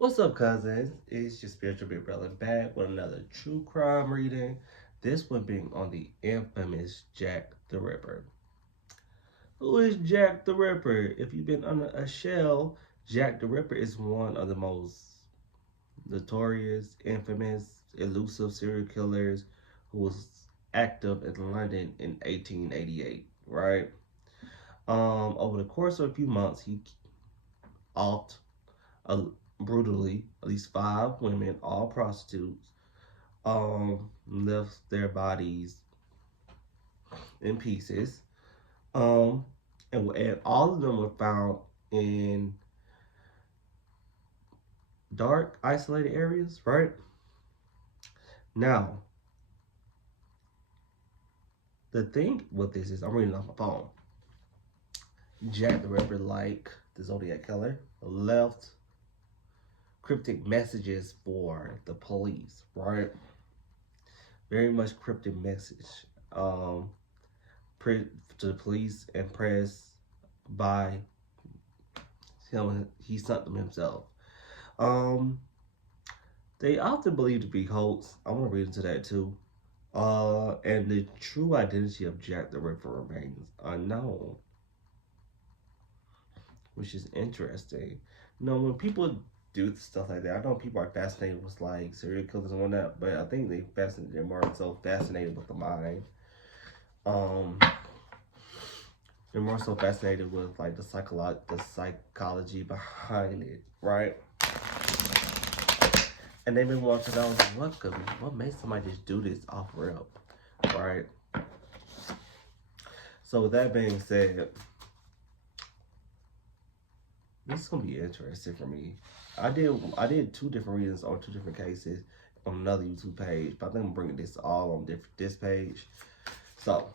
What's up, cousins? It's your spiritual big brother back with another true crime reading. This one being on the infamous Jack the Ripper. Who is Jack the Ripper? If you've been under a shell, Jack the Ripper is one of the most notorious, infamous, elusive serial killers who was active in London in 1888. Right? Over the course of a few months, he offed uh, brutally at least five women, all prostitutes, left their bodies in pieces. Um, and all of them were found in dark, isolated areas, right? Now, the thing with this is, I'm reading off my phone. Jack the Ripper, like the Zodiac Killer, left cryptic messages for the police, right? Very much cryptic message. Um, to the police and press by him. He sent them himself. Um, they often believed to be hoax. I want to read into that too. And the true identity of Jack the Ripper remains unknown, which is interesting. You know, when people do stuff like that, I know people are fascinated with like serial killers and whatnot, but I think they're more so fascinated with the mind. Um, they're more so fascinated with like the psychology behind it, right? And they've been wanting to know what made somebody just do this off rip, right? So with that being said, this is gonna be interesting for me. I did two different readings on two different cases on another YouTube page, but I think I'm bringing this all on this page. So,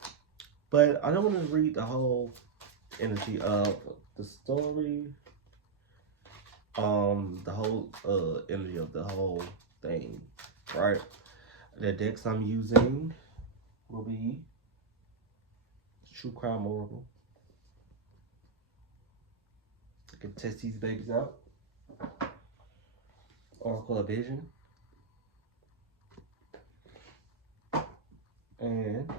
but I don't want to read the whole energy of the story, the whole energy of the whole thing, right? The decks I'm using will be True Crime Oracle. I can test these babies out. Oracle of Vision. And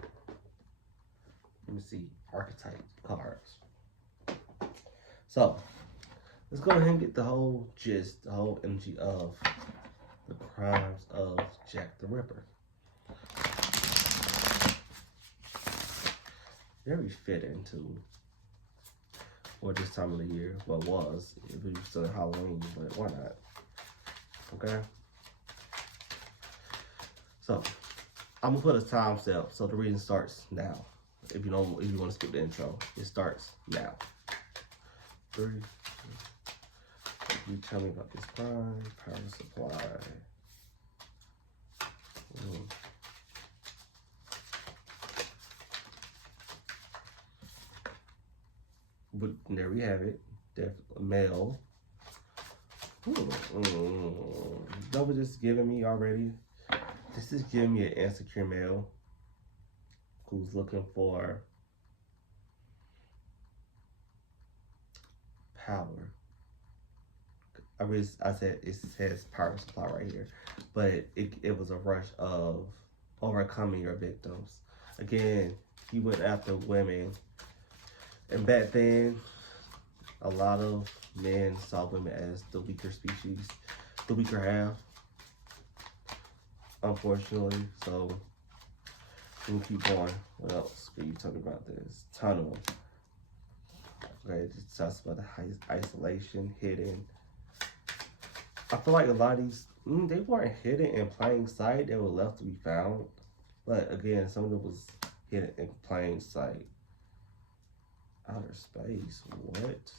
let me see, archetype cards. So let's go ahead and get the whole gist, the whole energy of the crimes of Jack the Ripper. Very fitting to for this time of the year. Well, it was if it was still Halloween, but why not? Okay. So I'm gonna put a timestamp so the reading starts now. If you want to skip the intro, it starts now. 3. You tell me about this crime, power supply. But there we have it. Male. Double just giving me already. This is giving me an insecure male who's looking for power. I said it says power supply right here, but it was a rush of overcoming your victims. Again, he went after women, and back then, a lot of men saw women as the weaker species, the weaker half. Unfortunately, so we'll keep going. What else can you tell me about this? Tunnel. Okay, it just talks about the isolation, hidden. I feel like a lot of these, they weren't hidden in plain sight. They were left to be found. But again, some of it was hidden in plain sight. Outer space, what?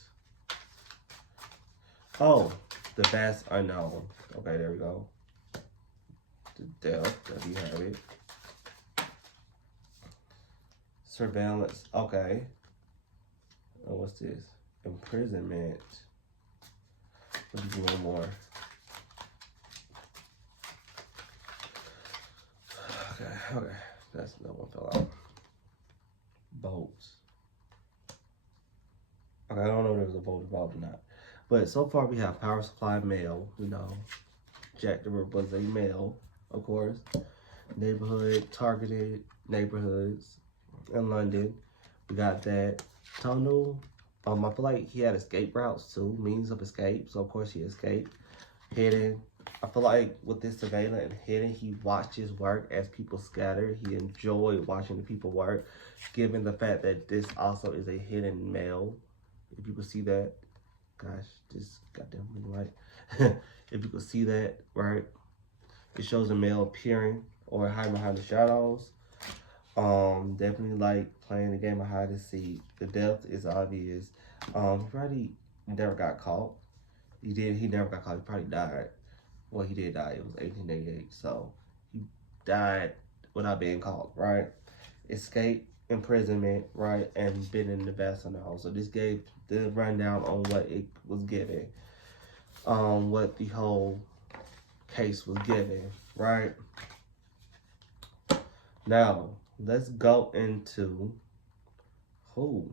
Oh, the vast unknown. Okay, there we go. The depth, there we have it. Surveillance, okay. Oh, what's this? Imprisonment. Let me do one more. Okay. That's no one fell out. Boats. Okay, I don't know if there was a boat involved or not. But so far we have power supply male, Jack the Ripper was a male, of course. Neighborhood, targeted neighborhoods in London. We got that. Tunnel. I feel like he had escape routes too, means of escape. So of course he escaped. Hidden. I feel like with this surveillance and hidden, he watched his work as people scattered. He enjoyed watching the people work, given the fact that this also is a hidden male. If you could see that, gosh, this goddamn blue light. If you could see that, right? It shows a male appearing or hiding behind the shadows. Definitely like playing the game of hide and seek. The depth is obvious. He probably never got caught. He never got caught. He probably died. Well, he did die. It was 1888, so he died without being caught, right? Escape, imprisonment, right, and been in the Bassanel. So this gave the rundown on what it was given, what the whole case was given, right? Now, let's go into who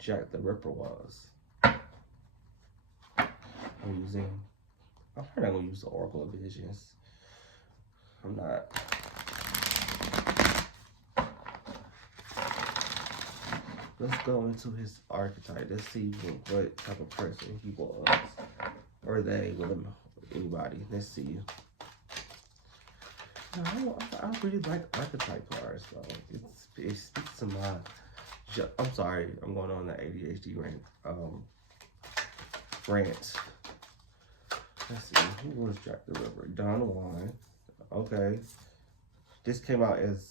Jack the Ripper was. I'm probably not gonna use the Oracle of Visions. I'm not. Let's go into his archetype. Let's see what type of person he was. Or they, with him, anybody. Let's see. I really like archetype cards, though. It speaks to my. I'm sorry, I'm going on the ADHD rant. Let's see, who was Jack the Ripper? Don Juan. Okay. This came out as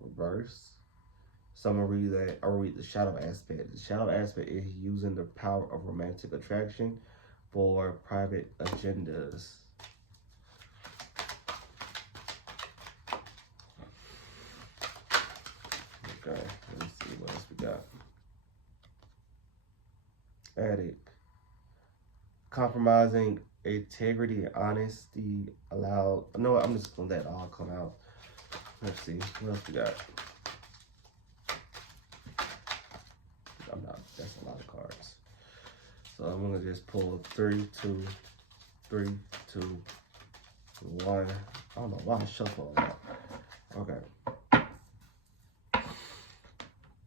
reverse. So I'm gonna read that. I'll read the shadow aspect. The shadow aspect is using the power of romantic attraction for private agendas. Okay, let's see what else we got. Addict. Compromising integrity and honesty allowed. No, I'm just gonna let all come out. Let's see, what else we got? I'm not, that's a lot of cards. So I'm gonna just pull 3, 2, 3, 2, 1. I don't know why I shuffle all that. Okay.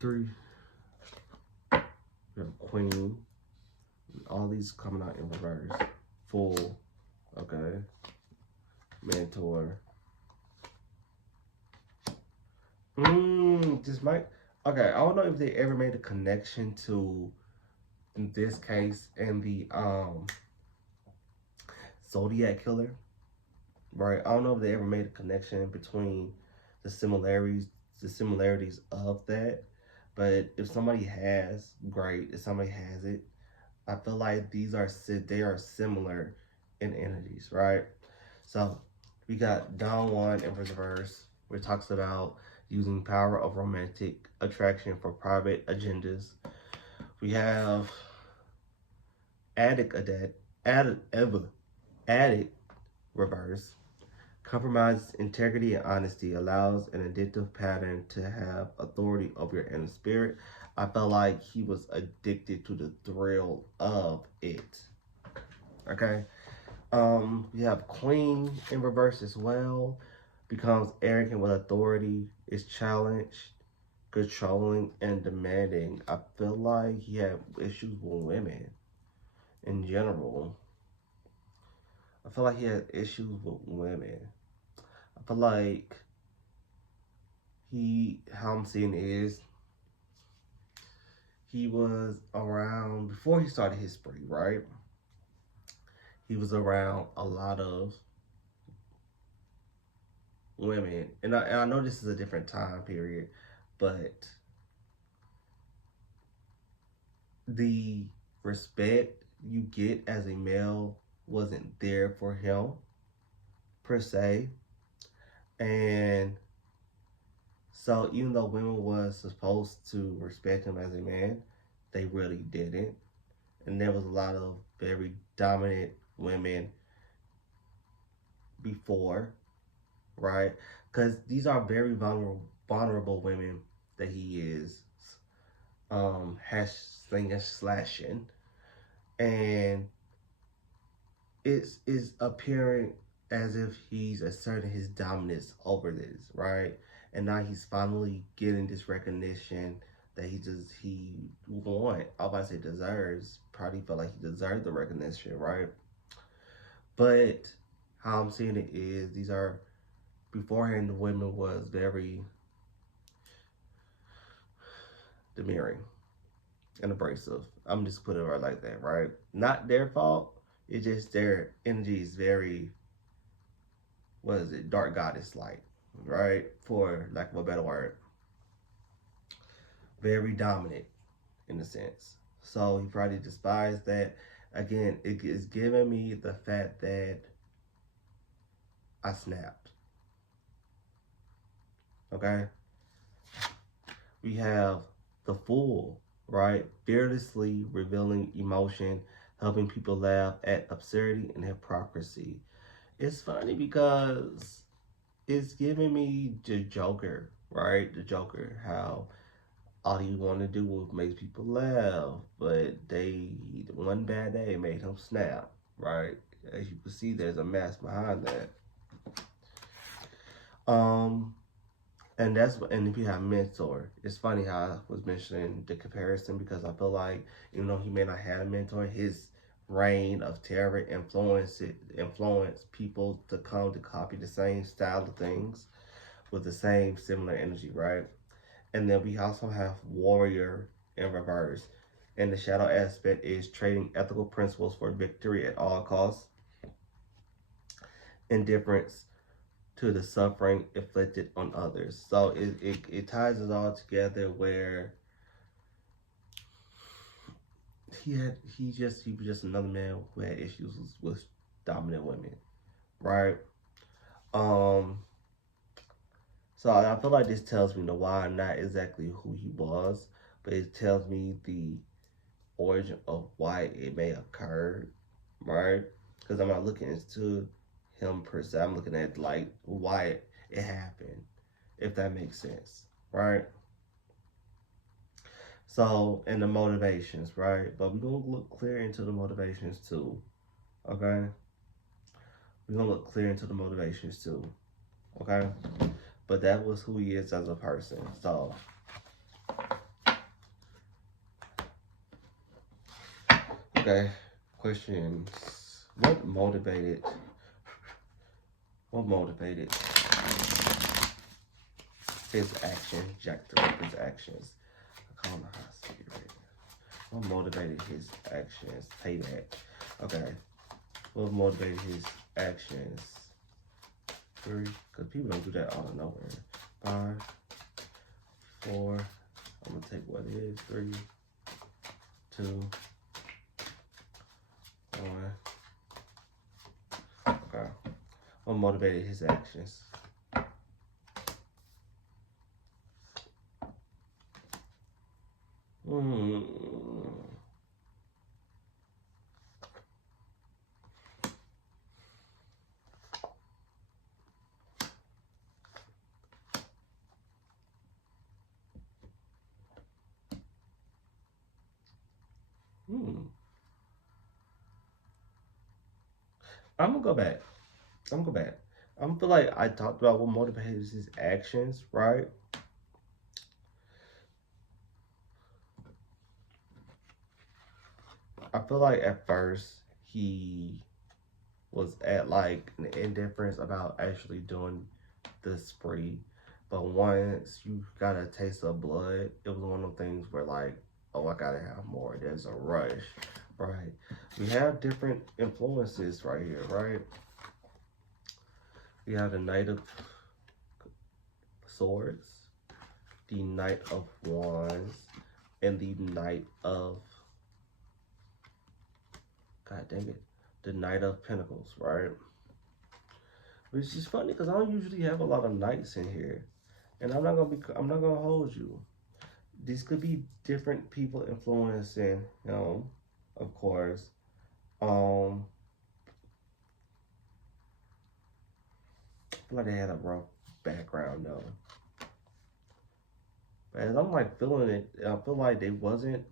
3. We have Queen. All these coming out in reverse. Full. Okay. Mentor. This might. Okay, I don't know if they ever made a connection to in this case and the Zodiac Killer. Right. I don't know if they ever made a connection between the similarities of that. But if somebody has, great. If somebody has it, I feel like they are similar in entities, right? So we got Don Juan in reverse, where it talks about using power of romantic attraction for private agendas. We have Addict reverse. Compromise integrity and honesty allows an addictive pattern to have authority over your inner spirit. I felt like he was addicted to the thrill of it. Okay. We have Queen in reverse as well. Becomes arrogant with authority, is challenged, controlling, and demanding. I feel like he had issues with women in general. I feel like he had issues with women. I feel like how I'm seeing it is, he was around, before he started his spree, right? He was around a lot of women. And I know this is a different time period, but the respect you get as a male wasn't there for him, per se. And so even though women was supposed to respect him as a man, they really didn't. And there was a lot of very dominant women before, right? Because these are very vulnerable women that he is. hash slinging, slashing, and it's appearing as if he's asserting his dominance over this, right? And now he's finally getting this recognition that he want. I was about to say deserves. Probably felt like he deserved the recognition, right? But how I'm seeing it is these are beforehand the women was very demurring and abrasive. I'm just put it right like that, right? Not their fault. It's just their energy is very, what is it, dark goddess like, right? For lack of a better word. Very dominant in a sense. So he probably despised that. Again, it is giving me the fact that I snapped. Okay? We have the fool, right? Fearlessly revealing emotion, helping people laugh at absurdity and hypocrisy. It's funny because it's giving me the Joker, right? The Joker, how all he wanted to do was make people laugh, but one bad day made him snap, right? As you can see, there's a mask behind that. Um, and if you have mentor, it's funny how I was mentioning the comparison because I feel like even though he may not have a mentor, his reign of terror influenced people to come to copy the same style of things with the same similar energy, right? And then we also have warrior in reverse. And the shadow aspect is trading ethical principles for victory at all costs, indifference to the suffering inflicted on others. So it ties it all together where he was just another man who had issues with dominant women, right? Um, so I feel like this tells me the why, not exactly who he was, but it tells me the origin of why it may occur, right? Because I'm not looking into him per se. I'm looking at like why it happened, if that makes sense, right? So, and the motivations, right? But we're gonna look clear into the motivations too, okay? We're gonna look clear into the motivations too, okay? But that was who he is as a person. So, okay, questions. What motivated his actions, Jack the Ripper's actions? I call him a high spirit. What motivated his actions? Payback. Okay. What motivated his actions? 3, because people don't do that out of nowhere. 5, 4. I'm gonna take what it is. 3, 2, 1. Okay. What motivated his actions? Hmm. Hmm. I'm gonna go back. I'm gonna go back. I'm feel like I talked about what motivated his actions, right? I feel like at first he was at like an indifference about actually doing the spree. But once you got a taste of blood, it was one of those things where like, oh, I gotta have more. There's a rush, right? We have different influences right here, right? We have the Knight of Swords, the Knight of Wands, and the Knight of, God dang it, the Knight of Pentacles, right? Which is funny because I don't usually have a lot of knights in here. And I'm not gonna hold you. These could be different people influencing him, of course. I feel like they had a rough background though. As I'm like feeling it, I feel like they wasn't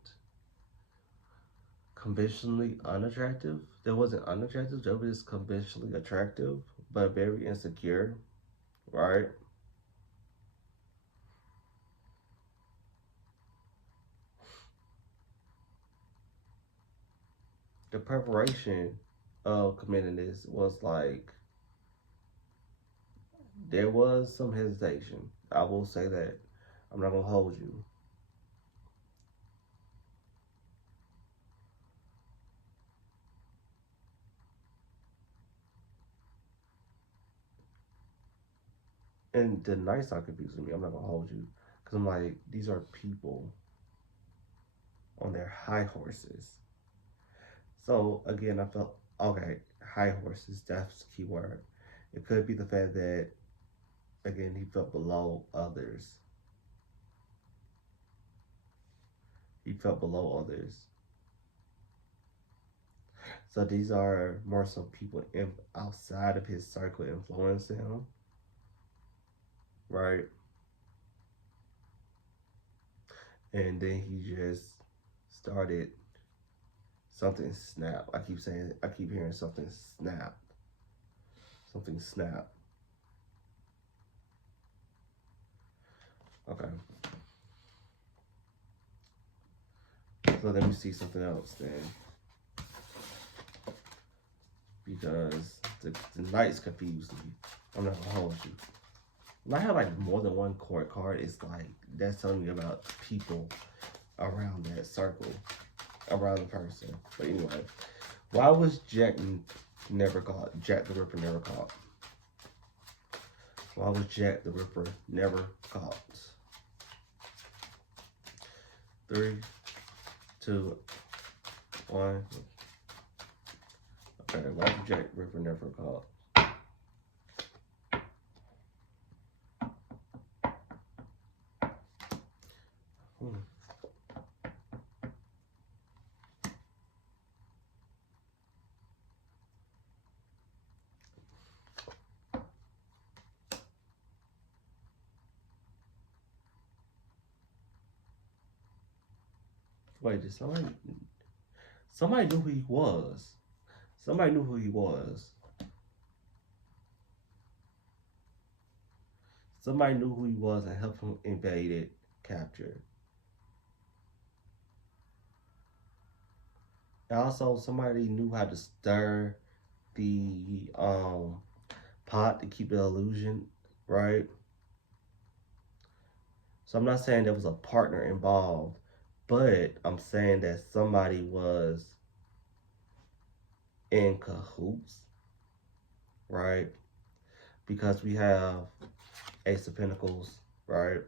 conventionally unattractive. They wasn't unattractive. They were just conventionally attractive, but very insecure, right? The preparation of committing this was like there was some hesitation. I will say that. I'm not gonna hold you. And the nights are confusing me. I'm not gonna hold you because I'm like these are people on their high horses. So again, I felt okay. High horses. That's the key word. It could be the fact that again he felt below others. He felt below others. So these are more so people outside of his circle influencing him, right? And then he just started something snap. I keep saying, I keep hearing something snap, something snap. Okay, so let me see something else then, because the nights confused me. I'm not gonna hold you. When I have like more than one court card, it's like that's telling me about people around that circle, around the person. But anyway, why was Jack never caught? Jack the Ripper never caught. Why was Jack the Ripper never caught? 3, 2, 1. Okay, why was Jack the Ripper never caught? Hmm. Wait, did somebody knew who he was? Somebody knew who he was. Somebody knew who he was and helped him invade it, capture. And also, somebody knew how to stir the pot to keep the illusion, right? So I'm not saying there was a partner involved, but I'm saying that somebody was in cahoots, right? Because we have Ace of Pentacles, right?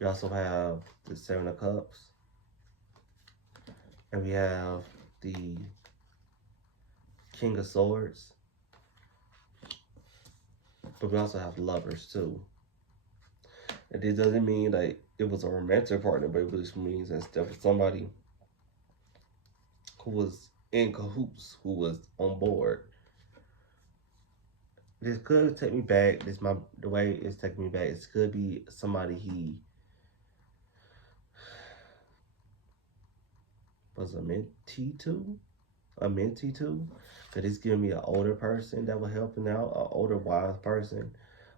We also have the Seven of Cups, and we have the King of Swords, but we also have lovers too. And this doesn't mean like it was a romantic partner, but it just means that there was somebody who was in cahoots, who was on board. This could take me back. The way it's taking me back. It could be somebody he was a mentee to. That is giving me an older person that will help him out, an older wise person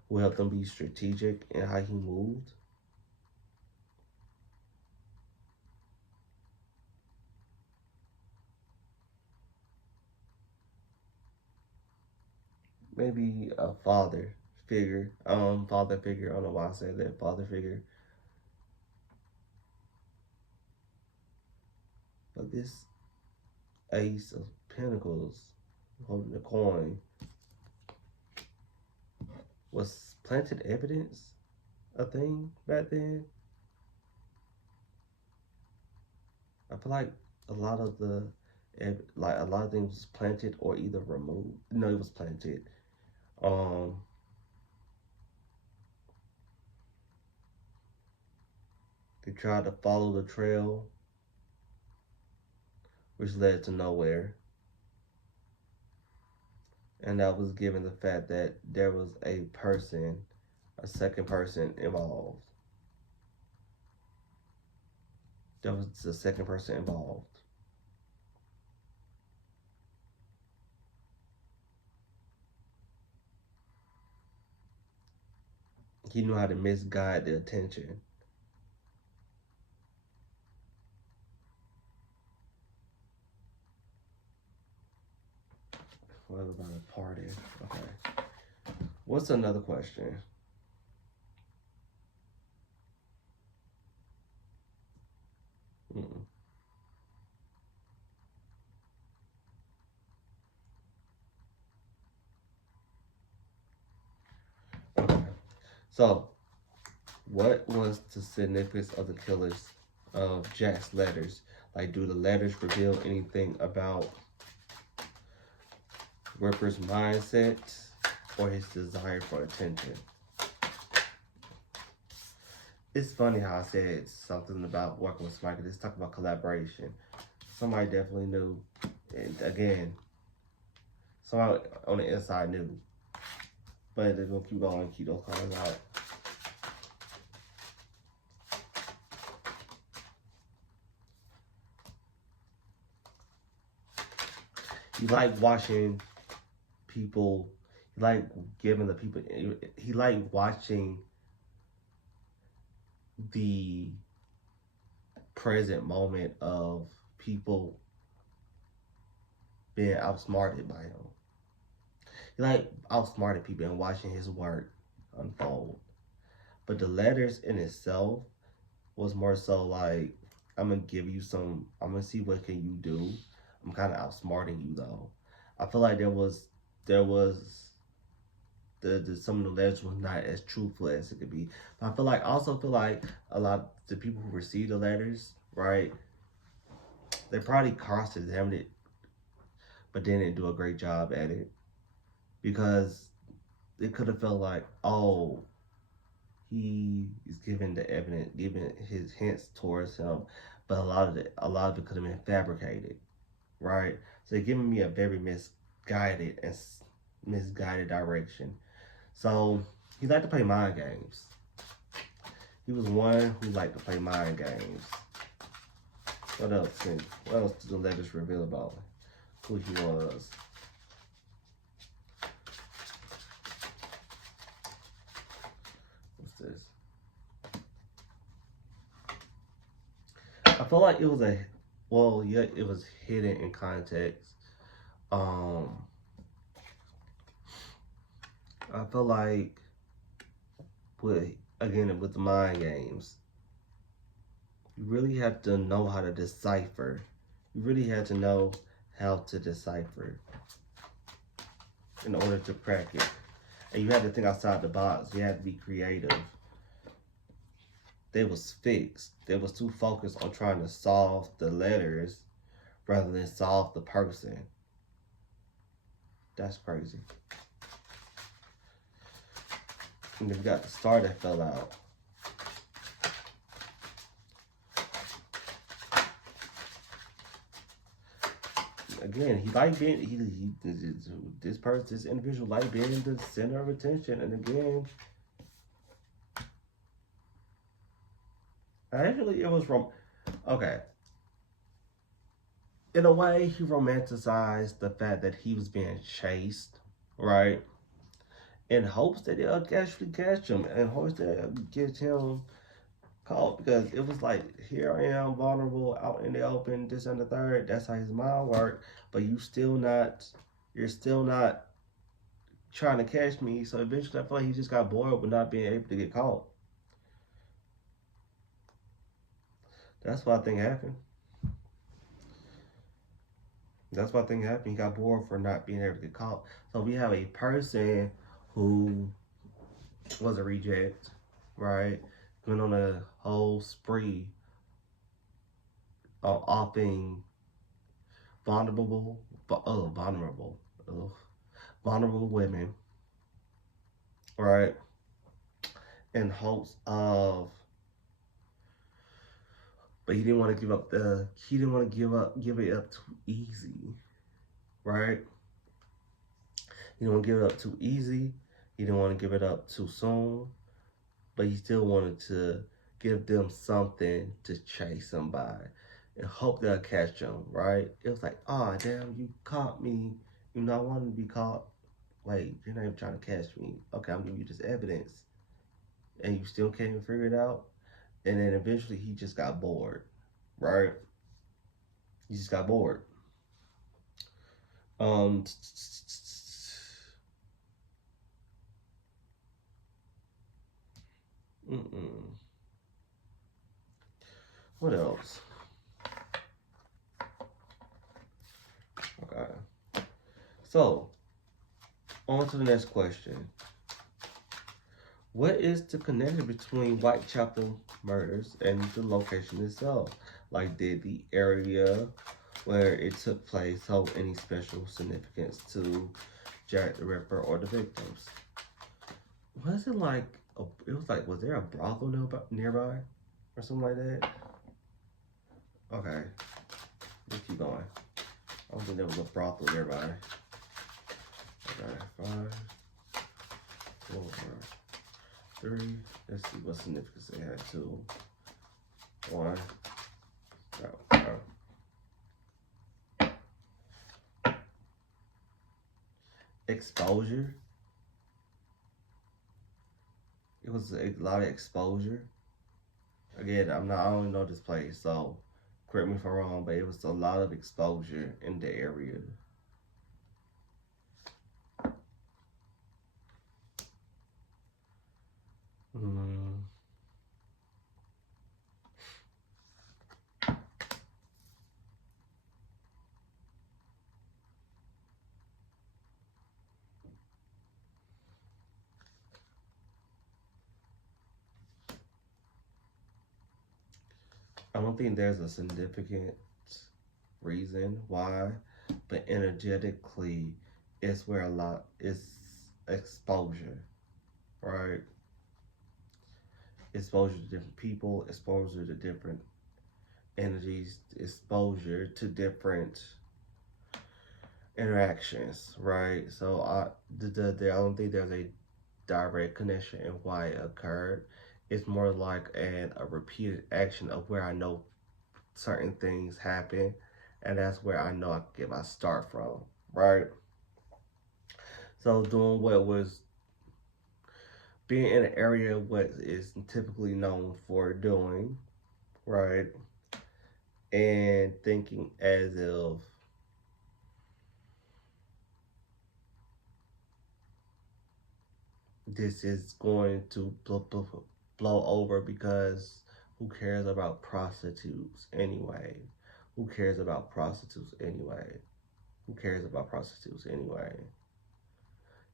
who helped him be strategic in how he moved. Maybe a father figure. Father figure. I don't know why I said that. Father figure. But this Ace of Pentacles holding the coin was planted evidence a thing back then? I feel like a lot of the a lot of things was planted or either removed. No, it was planted. Um, they tried to follow the trail, which led to nowhere. And that was given the fact that there was a person, a second person involved. There was the second person involved. He knew how to misguide the attention. What about a party? Okay. What's another question? Mm-mm. Okay. So, what was the significance of the killers of Jack's letters? Like, do the letters reveal anything about Ripper's mindset or his desire for attention? It's funny how I said something about working with somebody. Let's talk about collaboration. Somebody definitely knew. And again, somebody on the inside knew. But they're going to keep going and keep those cards out. He liked watching people. He liked giving the people. He liked watching the present moment of people being outsmarted by him. He like outsmarted people and watching his work unfold. But the letters in itself was more so like, I'm gonna give you some. I'm gonna see what can you do. I'm kind of outsmarting you though. I feel like there was the some of the letters was not as truthful as it could be. But I feel like also feel like a lot of the people who received the letters, right? They probably cross-examined it, but didn't do a great job at it because it could have felt like, oh, he is giving the evidence, giving his hints towards him, but a lot of it could have been fabricated, right? So they're giving me a very misguided direction. So he liked to play mind games. He was one who liked to play mind games. What else? What else did the letters reveal about who he was? What's this? I feel like it was it was hidden in context. Um, I feel like with the mind games, you really have to know how to decipher. You really have to know how to decipher in order to crack it. And you have to think outside the box. You have to be creative. They was fixed. They was too focused on trying to solve the letters rather than solve the person. That's crazy. And then we got the star that fell out. Again, he liked being this individual liked being the center of attention. And again, actually, it was okay. In a way, he romanticized the fact that he was being chased, right? In hopes that they'll actually catch him, in hopes that they'll get him caught. Because it was like, here I am, vulnerable, out in the open, this and the third. That's how his mind worked. But you're still not trying to catch me. So eventually, I feel like he just got bored with not being able to get caught. That's what I think happened. That's what I think happened. He got bored for not being able to get caught. So we have a person who was a reject, right? Went on a whole spree of offing vulnerable, vulnerable, vulnerable women, right? In hopes of, but he didn't want to give it up too easy, right? He didn't want to give it up too easy. He didn't want to give it up too soon. but he still wanted to give them something to chase him by and hope they'll catch him, right? It was like, oh, damn, you caught me. You know, I wanted to be caught. Wait, you're not even trying to catch me. Okay, I'm giving you this evidence. And you still can't even figure it out. And then eventually he just got bored, right? He just got bored. Um, what else? Okay. So, on to the next question. What is the connection between Whitechapel murders and the location itself? Like, did the area where it took place hold any special significance to Jack the Ripper or the victims? Was it like, it was like, was there a brothel nearby or something like that? Okay, let's keep going. I don't think there was a brothel nearby. Okay, 5, 4, 3. Let's see what significance they had. 2, 1. Exposure. It was a lot of exposure. Again, I don't know this place, so correct me if I'm wrong, but it was a lot of exposure in the area. Mm. I don't think there's a significant reason why, but energetically, it's where a lot is exposure, right? Exposure to different people, exposure to different energies, exposure to different interactions, right? So I don't think there's a direct connection in why it occurred. It's more like a repeated action of where I know certain things happen, and that's where I know I can get my start from, right? So doing what was being in an area what is typically known for doing, right? And thinking as if this is going to blow over because who cares about prostitutes anyway? Who cares about prostitutes anyway? Who cares about prostitutes anyway?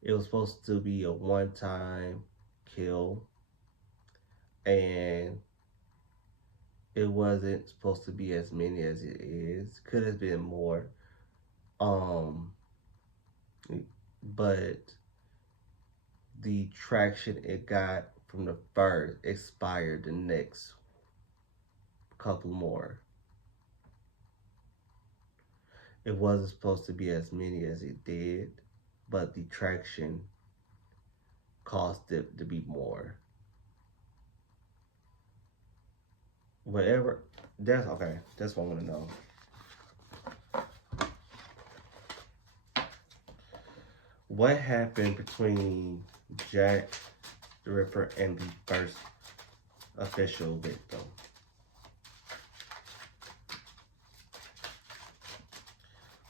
It was supposed to be a one time kill, and it wasn't supposed to be as many as it is. Could have been more. Um, but the traction it got from the first expired the next couple more. It wasn't supposed to be as many as it did, but the traction caused it to be more. Whatever. That's okay. That's what I want to know. What happened between Jack the Ripper and the first official victim?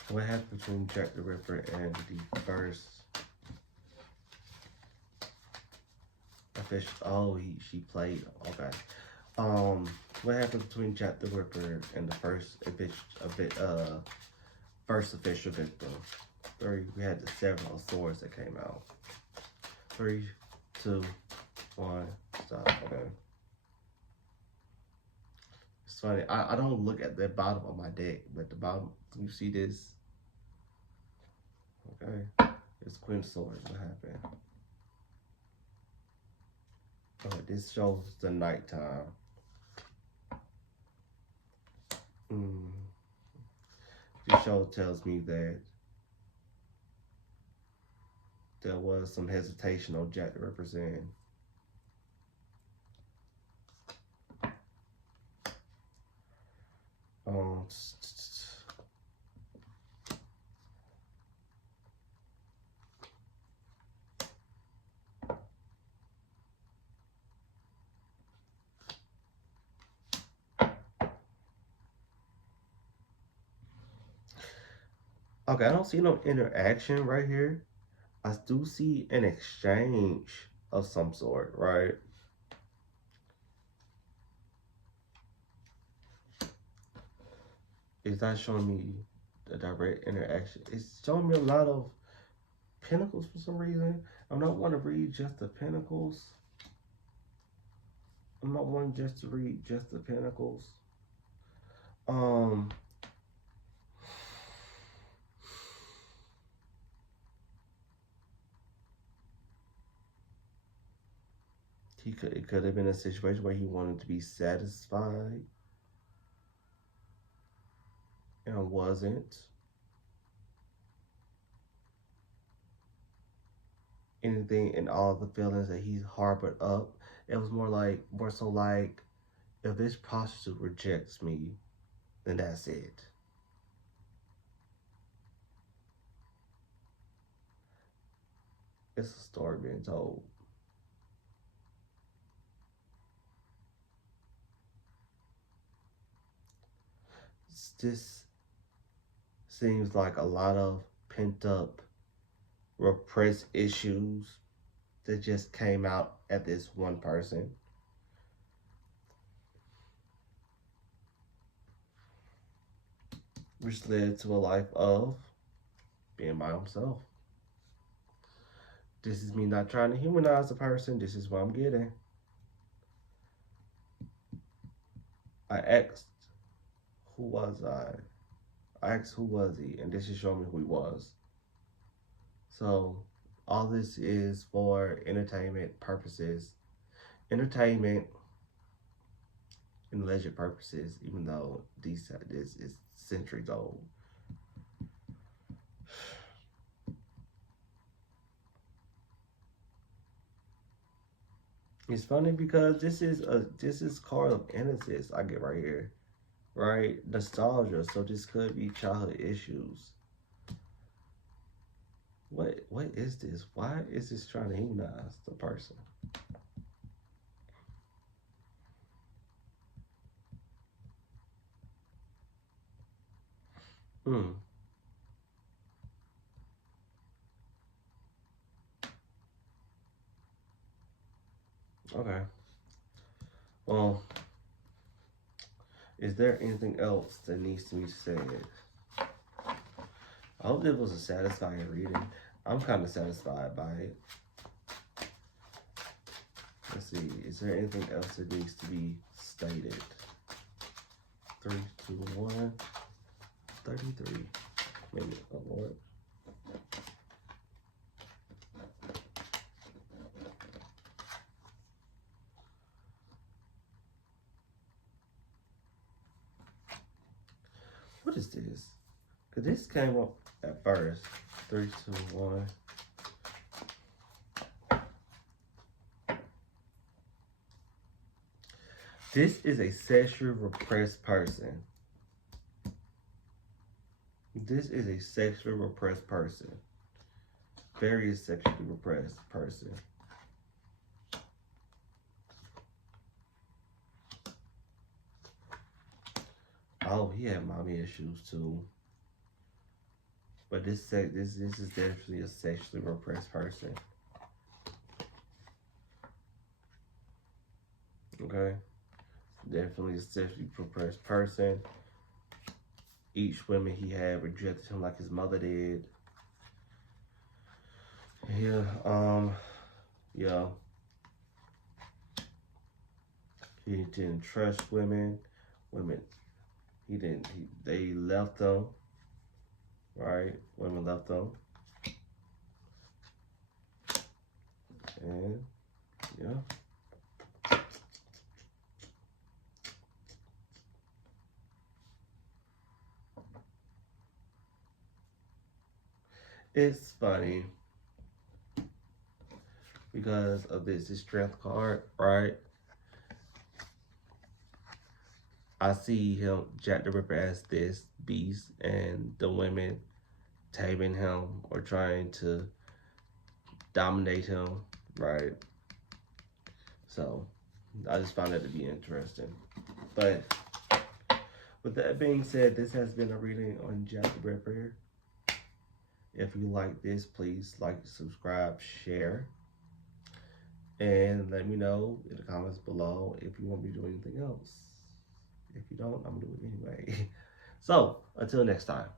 What happened between Jack the Ripper and the first official? Oh, she played. Okay. What happened between Jack the Ripper and the first official victim? 3. We had the several swords that came out. 3, 2, 1. Stop. Okay. It's funny. I don't look at the bottom of my deck, but the bottom. You see this? Okay. It's Queen of Swords. What happened? Okay, this shows the nighttime. This show tells me that there was some hesitation on Jack the Ripper's end. Okay, I don't see no interaction right here. I do see an exchange of some sort, right? It's not showing me the direct interaction. It's showing me a lot of pentacles for some reason. I'm not want to read just the pentacles. I'm not wanting just to read just the pentacles. Um, it could have been a situation where he wanted to be satisfied and wasn't. Anything and all the feelings that he's harbored up. It was more so like, if this prostitute rejects me, then that's it. It's a story being told. This seems like a lot of pent up, repressed issues that just came out at this one person. Which led to a life of being by himself. This is me not trying to humanize the person. This is what I'm getting. I asked, who was I? I asked, who was he? And this is showing me who he was. So, all this is for entertainment purposes. Entertainment and leisure purposes, even though this is centuries old. It's funny because this is card of innocence I get right here, right? Nostalgia. So this could be childhood issues. What is this? Why is this trying to humanize the person? Hmm. Okay. Well, is there anything else that needs to be said? I hope this was a satisfying reading. I'm kind of satisfied by it. Let's see. Is there anything else that needs to be stated? 3, 2, 1. 33. Maybe. Oh, Lord. What is this? Because this came up at first. 3, 2, 1. This is a sexually repressed person. This is a sexually repressed person. Very sexually repressed person. Oh, he had mommy issues too. But this is definitely a sexually repressed person. Okay? Definitely a sexually repressed person. Each woman he had rejected him like his mother did. Yeah, yeah. He didn't trust women. He didn't, they left him. Right? Women left him. And, yeah. It's funny because of this strength card, right? I see him, Jack the Ripper, as this beast, and the women taming him or trying to dominate him, right? So I just found that to be interesting. But with that being said, this has been a reading on Jack the Ripper. If you like this, please like, subscribe, share, and let me know in the comments below if you want me to do anything else. If you don't, I'm gonna do it anyway. So until next time.